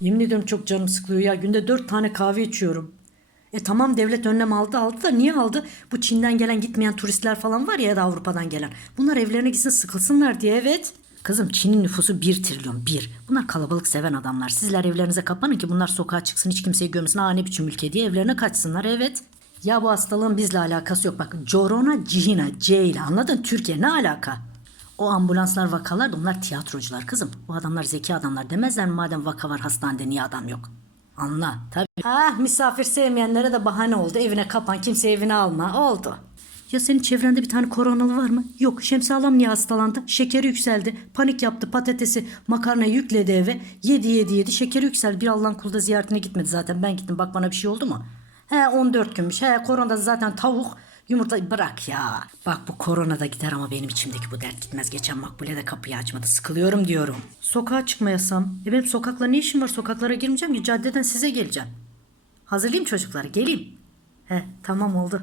Yemin ediyorum çok canım sıkılıyor ya. Günde dört tane kahve içiyorum. E tamam devlet önlem aldı aldı da niye aldı? Bu Çin'den gelen gitmeyen turistler falan var ya ya da Avrupa'dan gelen. Bunlar evlerine gitsin sıkılsınlar diye evet. Kızım Çin'in nüfusu 1 trilyon 1. Bunlar kalabalık seven adamlar. Sizler evlerinize kapanın ki bunlar sokağa çıksın hiç kimseyi görmesin. Aa ne biçim ülke diye evlerine kaçsınlar evet. Ya bu hastalığın bizle alakası yok. Bak Corona Cihina C ile anladın? Türkiye ne alaka? O ambulanslar vakalar da onlar tiyatrocular kızım. Bu adamlar zeki adamlar demezler mi madem vaka var hastanede niye adam yok? Anla tabii. Ah misafir sevmeyenlere de bahane oldu. Evine kapan kimse evine alma oldu. Ya senin çevrende bir tane koronalı var mı? Yok. Şemsi Alam niye hastalandı? Şekeri yükseldi. Panik yaptı. Patatesi makarnayı yükledi eve. Yedi yedi yedi. Şekeri yükseldi. Bir Allah'ın kulu da ziyaretine gitmedi zaten. Ben gittim. Bak bana bir şey oldu mu? He 14 günmüş. He koronada zaten tavuk Yumurta bırak ya. Bak bu korona da gider ama benim içimdeki bu dert gitmez. Geçen Makbule de kapıyı açmadı. Sıkılıyorum diyorum. Sokağa çıkmayasam. E benim sokakla ne işim var? Sokaklara girmeyeceğim ki. Caddeden size geleceğim. Hazırlayayım çocukları. Geleyim. He tamam oldu.